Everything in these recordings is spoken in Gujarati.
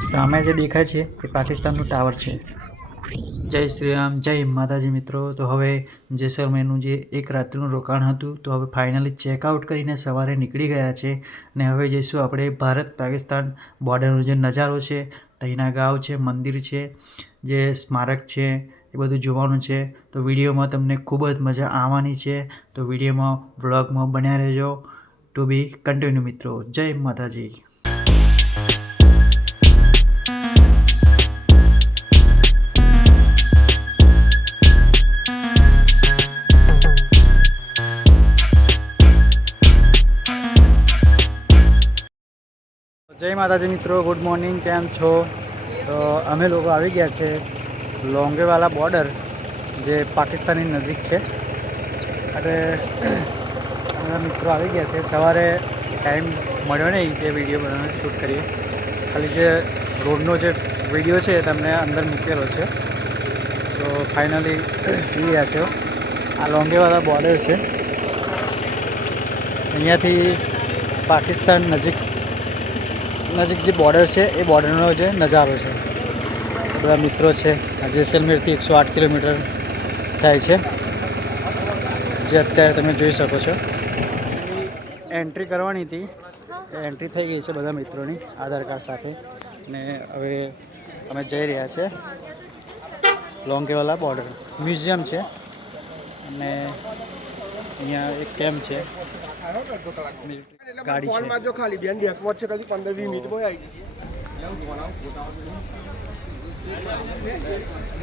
સામે જે દેખાય છે એ પાકિસ્તાનનું ટાવર છે. જય શ્રી રામ, જય માતાજી મિત્રો. તો હવે જેસલમેરનું જે એક રાત્રિનું રોકાણ હતું, તો હવે ફાઇનલી ચેકઆઉટ કરીને સવારે નીકળી ગયા છે. ને હવે જઈશું આપણે ભારત પાકિસ્તાન બોર્ડરનો જે નજારો છે તહીંના ગાંવ છે, મંદિર છે, જે સ્મારક છે, એ બધું જોવાનું છે. તો વિડીયોમાં તમને ખૂબ જ મજા આવવાની છે. તો વિડીયોમાં વ્લોગમાં બન્યા રહેજો. ટુ બી કન્ટિન્યુ મિત્રો. જય માતાજી. માતાજી મિત્રો ગુડ મોર્નિંગ કેમ છો? તો અમે લોકો આવી ગયા છે લોંગેવાલા બોર્ડર જે પાકિસ્તાનની નજીક છે. અને અમે મિત્રો આવી ગયા છે. સવારે ટાઈમ મળ્યો નહીં કે વીડિયો બનાવીને શૂટ કરીએ. ખાલી જે રોડનો જે વીડિયો છે એ તમને અંદર મૂકેલો છે. તો ફાઇનલી જઈ રહ્યા છો આ લોંગેવાલા બોર્ડર છે. અહીંયાથી પાકિસ્તાન નજીક નજીક જે બોર્ડર છે, એ બોર્ડરનો જે નજારો છે. બધા મિત્રો છે જેસલમેરથી એકસો આઠ કિલોમીટર થાય છે. જે અત્યારે તમે જોઈ શકો છો. એન્ટ્રી કરવાની હતી. એન્ટ્રી થઈ ગઈ છે બધા મિત્રોની, આધાર કાર્ડ સાથે. ને હવે અમે જઈ રહ્યા છે લોંગેવાલા બોર્ડર મ્યુઝિયમ છે. અને અહીંયા એક કેમ્પ છે. ગાડી ફોન છે. મારજો ખાલી બેન બેકવર્ડ છે કદી પંદર વીસ મિનિટ બોય આવી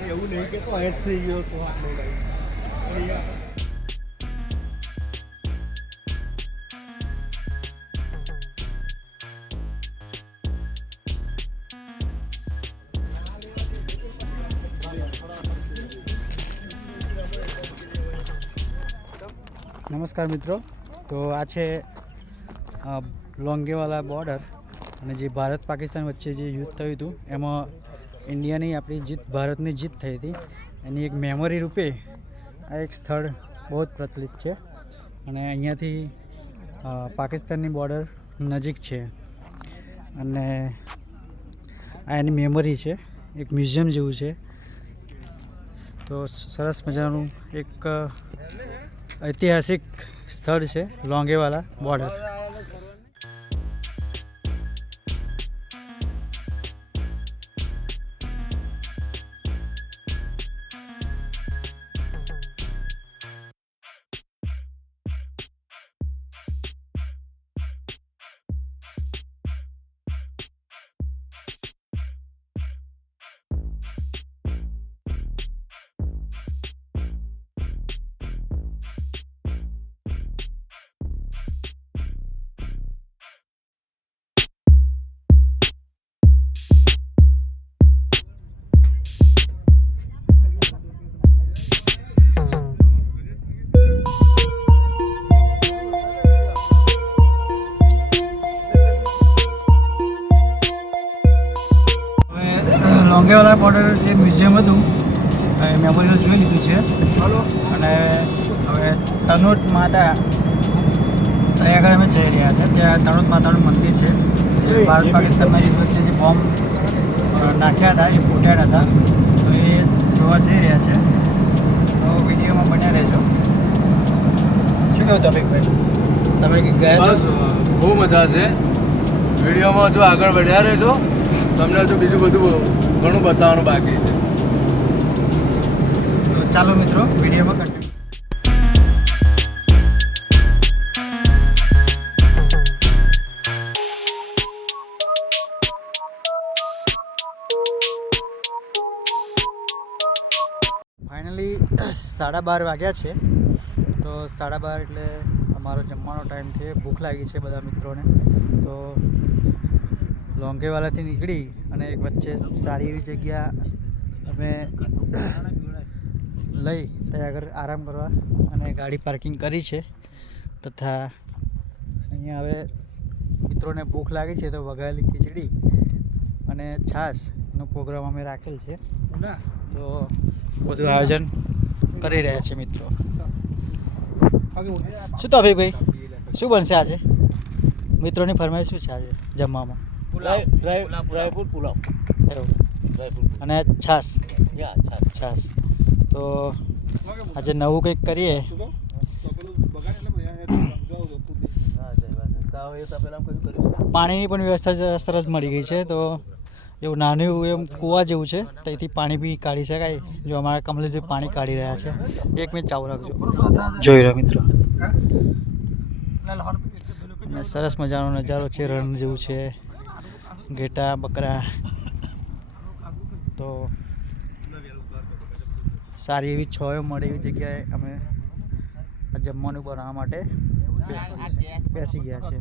એવું નહીં કે તો હેડ થઈ ગયો તો નમસ્કાર મિત્રો. તો આ છે લોંગેવાલા બોર્ડર અને જે ભારત પાકિસ્તાન વચ્ચે જે યુદ્ધ થયું હતું, એમાં ઇન્ડિયાની આપણી જીત, ભારતની જીત થઈ હતી. એની એક મેમરી રૂપે આ એક સ્થળ બહુ જ પ્રચલિત છે અને અહીંયાથી પાકિસ્તાનની બોર્ડર નજીક છે. અને આ એની મેમરી છે, એક મ્યુઝિયમ જેવું છે. તો સરસ મજાનું એક ઐતિહાસિક સ્થળ છે લોંગેવાલા બોર્ડર. હવે લોંગેવાલા બોર્ડર જે મ્યુઝિયમ હતું મેમોરિયલ જોઈ લીધું છે. અને હવે તનોટ માતા ત્યાં આગળ અમે જઈ રહ્યા છે ત્યાં તનોટ માતાનું મંદિર છે જે ભારત પાકિસ્તાનના યુદ્ધ વચ્ચે જે બોમ્બ નાખ્યા હતા એ ફૂટ્યા હતા તો એ જોવા જઈ રહ્યા છે. તો વિડીયોમાં બન્યા રહેજો. શું કહ્યું તફીકભાઈ તમે ગયા બહુ મજા છે. વિડીયોમાં જો આગળ વધ્યા રહેજો. તમને હજુ બીજું બધું ઘણું બતાવવાનું બાકી છે. ચાલો મિત્રો, વિડીયોમાં કન્ટિન્યુ ફાઇનલી સાડા બાર વાગ્યા છે. તો સાડા બાર એટલે અમારો જમવાનો ટાઈમ છે. ભૂખ લાગી છે બધા મિત્રોને. તો લોંગેવાલાથી નીકળી અને એક વચ્ચે સારી એવી જગ્યા અમે લઈ ત્યાં આગળ આરામ કરવા અને ગાડી પાર્કિંગ કરી છે. તથા અહીંયા હવે મિત્રોને ભૂખ લાગી છે તો વઘાયેલી ખીચડી અને છાશનો પ્રોગ્રામ અમે રાખેલ છે. તો બધું આયોજન કરી રહ્યા છે મિત્રો. શું તો ભાઈ શું બનશે આજે? મિત્રોની ફરમાઈશ શું છે આજે જમવામાં? ડ્રાયફ્રૂટ પુલાવ એવું અને અચ્છા છાશ. તો આજે નવું કંઈક કરીએ. પાણીની પણ વ્યવસ્થા સરસ મળી ગઈ છે તો એવું નાનું એવું એમ કૂવા જેવું છે ત્યાંથી પાણી બી કાઢી શકાય. જો અમારા કમલેશજી પાણી કાઢી રહ્યા છે એક મિનિટ ચાલુ રાખજો. જોઈ રહ્યો મિત્રો. સરસ મજાનો નજારો છે રણ જેવું છે. ઘેટા, બકરા. તો સારી એવી છોયો મળે એવી જગ્યાએ અમે જમવાનું બનાવવા માટે બેસી ગયા છે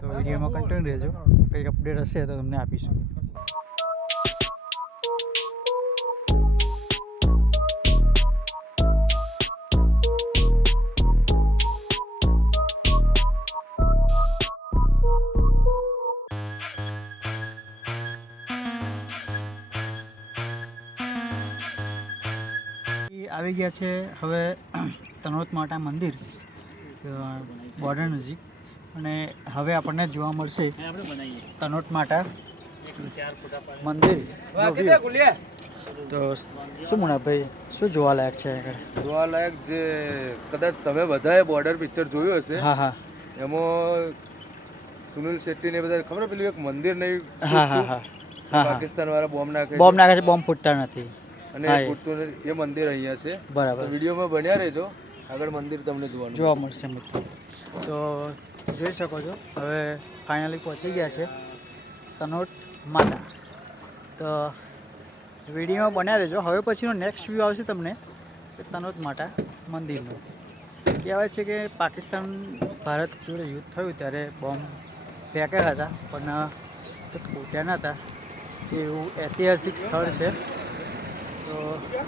તો વિડીયોમાં કન્ટિન્યુ રહેજો. કંઈક અપડેટ હશે તો તમને આપીશું. આવી ગયા છે હવે તનોત માતા મંદિર બોર્ડર નજીક. અને હવે આપણને જોવા મળશે તનોટ માતા મંદિર. તો શું મુનાભાઈ શું જોવાલાયક છે આગળ? જોવાલાયક જે કદાચ તમે બધાએ બોર્ડર પિક્ચર જોયું હશે. હા હા. એમાં સુનિલ શેટ્ટી ને બધા ખબર પેલું એક મંદિર નહીં હા હા હા. હા પાકિસ્તાન વાળા બોમ્બ નાખે બોમ્બ. નાખે છે બોમ્બ ફૂટતા નથી. અને પૂરતું એ. મંદિર અહીંયા છે. બરાબર. વિડીયોમાં બન્યા રહેજો. આગળ મંદિર તમને જોવાનું જોવા મળશે મિત્રો તો જોઈ શકો છો હવે ફાઇનલી પહોંચી ગયા છે તનોટ માતા. તો વિડીયોમાં બન્યા રહેજો. હવે પછીનો નેક્સ્ટ વ્યૂ આવશે તમને કે તનોટ માતા મંદિરનો. કહેવાય છે કે પાકિસ્તાન ભારત જોડે યુદ્ધ થયું ત્યારે બોમ્બ ફેંક્યા હતા પણ તે ફૂટ્યા નહોતા એવું ઐતિહાસિક સ્થળ છે. તો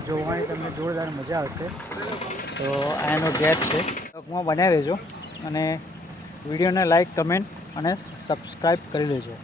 જોવાની તમને જોરદાર મજા આવશે. તો આ એનો ગેટ છે. ટૂંકમાં બન્યા રહેજો અને વિડીયોને લાઈક, કમેન્ટ અને સબસ્ક્રાઈબ કરી લેજો.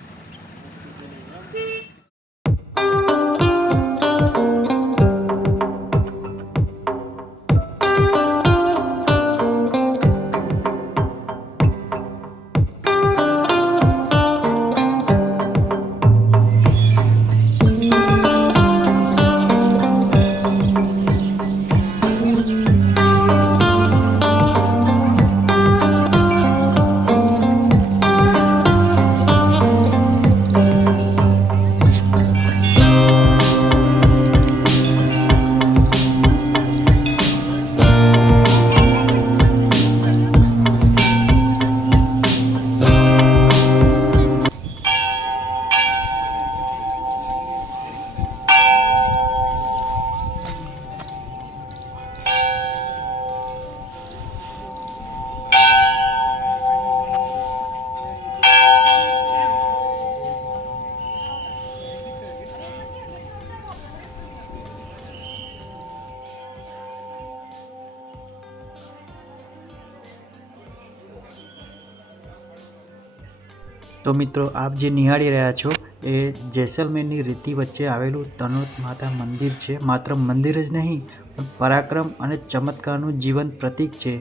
તો મિત્રો, આપ જે નિહાળી રહ્યા છો, એ જેસલમેરની રીતિ વચ્ચે આવેલું તનોત માતા મંદિર છે. માત્ર મંદિર જ નહીં, પણ પરાક્રમ અને ચમત્કારનું જીવંત પ્રતીક છે.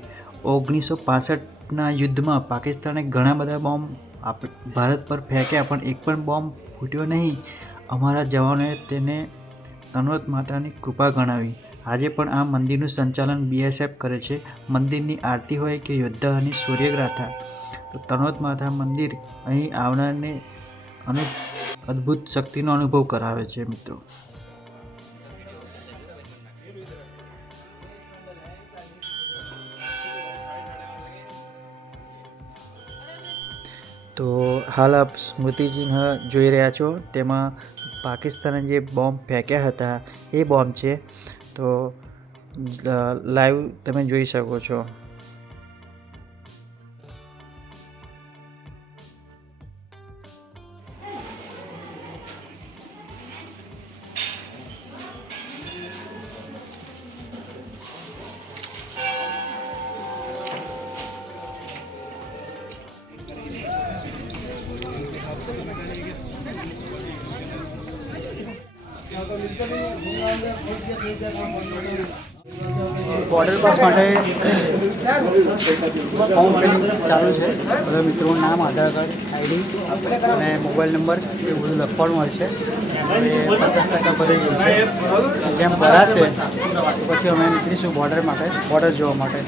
ઓગણીસો પાસઠના યુદ્ધમાં પાકિસ્તાને ઘણા બધા બોમ્બ આપ, ભારત પર ફેંક્યા, પણ એક પણ બોમ્બ ફૂટ્યો નહીં. અમારા જવાનોએ તેને તનોત માતાની કૃપા ગણાવી. આજે પણ આ મંદિરનું સંચાલન બીએસએફ કરે છે. મંદિરની આરતી હોય કે યોદ્ધાની સૂર્યગાથા તો તનોત માતા મંદિર અહીં આવનારને અનેક અદ્ભુત શક્તિનો અનુભવ કરાવે છે, મિત્રો. તો હાલ આપ સ્મૃતિચિહ્ન જોઈ રહ્યા છો. તેમાં પાકિસ્તાને જે બોમ્બ ફેંક્યા હતા, એ બોમ્બ છે. તો લાઈવ તમે જોઈ શકો છો. બોર્ડર પાસ માટે ફોર્મ ફિલિંગ ચાલુ છે. બધા મિત્રોનું નામ, આધાર કાર્ડ, આઈડી અને મોબાઈલ નંબર એ બધું લખવાનું હોય છે. એ પચાસ ટકા ભરી ગયું છે. જેમ ભરાશે પછી અમે નીકળીશું બોર્ડર માટે, બોર્ડર જોવા માટે.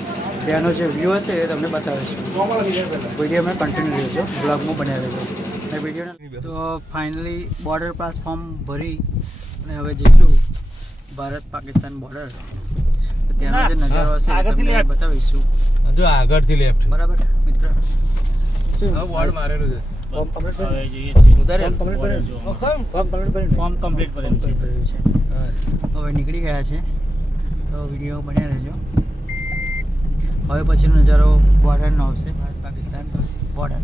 ત્યાંનો જે વ્યૂ હશે એ તમને બતાવીશું. વીડિયો અમે કન્ટિન્યુ રહેજો. બ્લોગમાં બન્યા રહેજો. અને વીડિયો તો ફાઇનલી બોર્ડર પાસ ફોર્મ ભરી અને હવે જઈશું ભારત પાકિસ્તાન બોર્ડર તો ત્યાંનો જે નજારો હશે આગળથી તમને બતાવીશું. જો આગળથી લેફ્ટ બરાબર? મિત્ર? બોર્ડ મારેલું છે. ફોર્મ કમ્પ્લીટ ભરેલું છે. હવે નીકળી ગયા છે. તો વીડિયો બન્યા રહેજો. હવે પછીનો નજારો બોર્ડરનો આવશે. ભારત પાકિસ્તાન બોર્ડર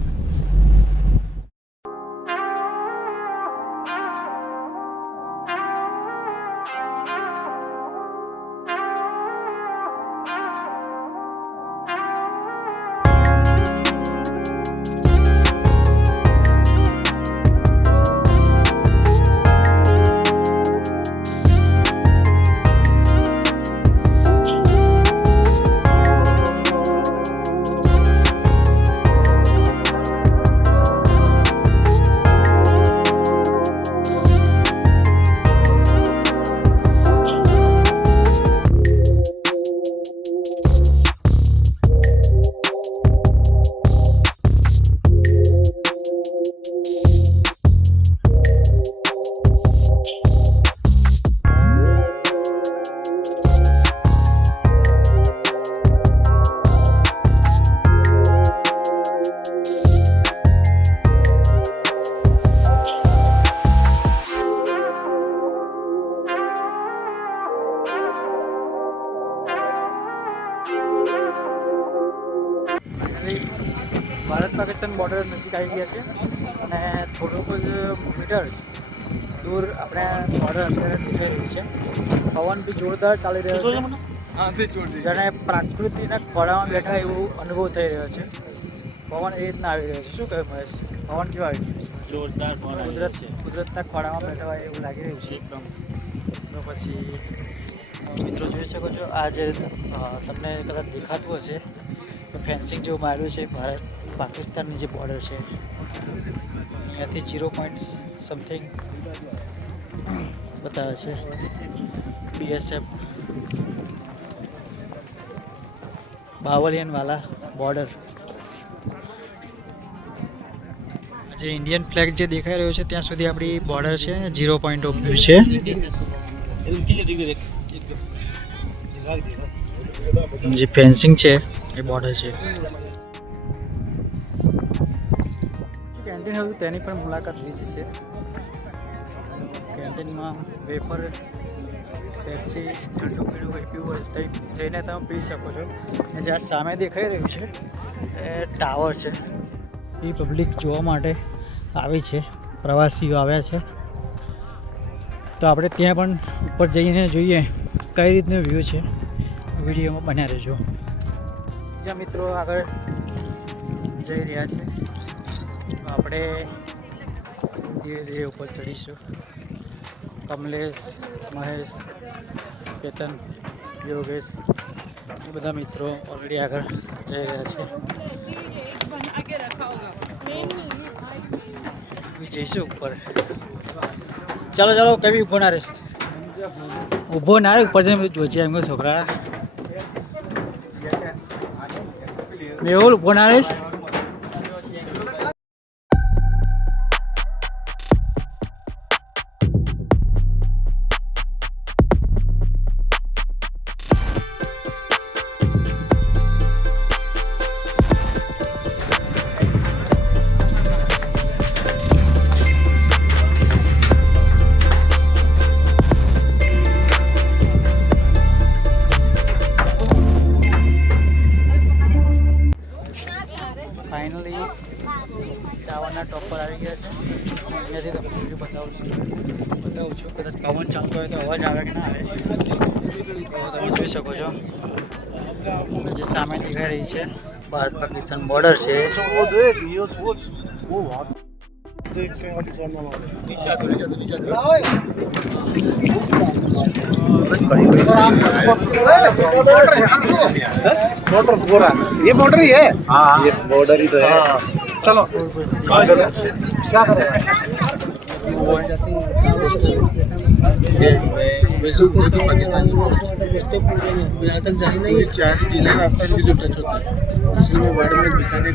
આવી ગયા છે અને થોડુંક જ મીટર્સ દૂર આપણે બોર્ડર અત્યારે દેખાઈ રહી છે. પવન બી જોરદાર ચાલી રહ્યો છે. જાણે પ્રકૃતિના ખોળામાં બેઠા એવું અનુભવ થઈ રહ્યો છે. પવન એ રીતના આવી રહ્યો છે. શું કહ્યું મહેશ? પવન કેવું આવી રહ્યું છે? જોરદાર ફોન કુદરત કુદરતના ખોળામાં બેઠા હોય એવું લાગી રહ્યું છે. એકદમ. તો પછી મિત્રો જોઈ શકો છો, આ જે તમને કદાચ દેખાતું હશે, તો ફેન્સિંગ જેવું માર્યું છે, ભારત, પાકિસ્તાનની જે બોર્ડર છે. અહીંયાથી જીરો પોઈન્ટ સમથિંગ બતાવે છે. બીએસએફ બાવલિયનવાલા બોર્ડર જે ઇન્ડિયન ફ્લેગ જે દેખાઈ રહ્યો છે, ત્યાં સુધી આપણી બોર્ડર છે જીરો પોઈન્ટ ઓફ વ્યૂ છે. જે ફેન્સિંગ છે, એ બોર્ડર છે. કેન્ટીન હતું તેની પણ મુલાકાત લીધી છે. કેન્ટીનમાં વેફર, પેપ્સી, ઠંડુ પીણું હોય પીવું હોય જઈને તમે પી શકો છો. અને જ્યાં સામે દેખાઈ રહ્યું છે, એ ટાવર છે. એ પબ્લિક જોવા માટે આવી છે, પ્રવાસીઓ આવ્યા છે. તો આપણે ત્યાં પણ ઉપર જઈને જોઈએ કઈ રીતનો વ્યૂ છે. વિડીયોમાં બન્યા રહેજો. બીજા મિત્રો આગળ જઈ રહ્યા છે. આપણે ધીરે ધીરે ઉપર ચડીશું. કમલેશ મહેશ કેતન યોગેશ એ બધા મિત્રો ઓલરેડી આગળ જઈ રહ્યા છે. જઈશું ઉપર. ચાલો ચાલો કેવી ઊભો ના રહેશે? ઊભો ના રહે ઉપર જઈને જોજે એમ છોકરા. મેહુલ ઊભો છું બતાવું છું કદાચ પવન ચાલતો હોય તો અવાજ આવે કે ના આવે તો તમે જોઈ શકો છો જે સામે દેખાઈ રહી છે ભારત પાકિસ્તાન બોર્ડર છે ये बॉर्डर ही है हाँ ये बॉर्डर ही तो है चलो क्या करें चार जिले रास्ता इनकी जो टच होता है इसलिए मैं वर्ड में दिखाने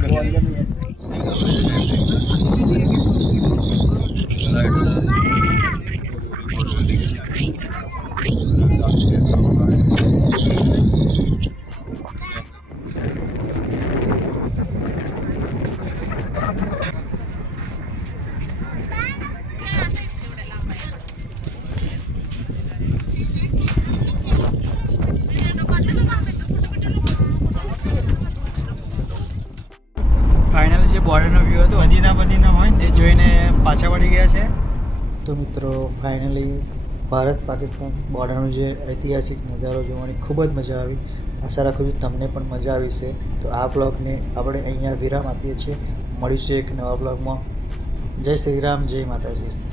પાછા વળી ગયા છે? તો મિત્રો ફાઇનલી ભારત પાકિસ્તાન બોર્ડરનો જે ઐતિહાસિક નજારો જોવાની ખૂબ જ મજા આવી. આશા રાખું છું તમને પણ મજા આવી છે તો આ બ્લોગને આપણે અહીંયા વિરામ આપીએ છીએ. મળીશું એક નવા બ્લોગમાં જય શ્રી રામ, જય માતાજી.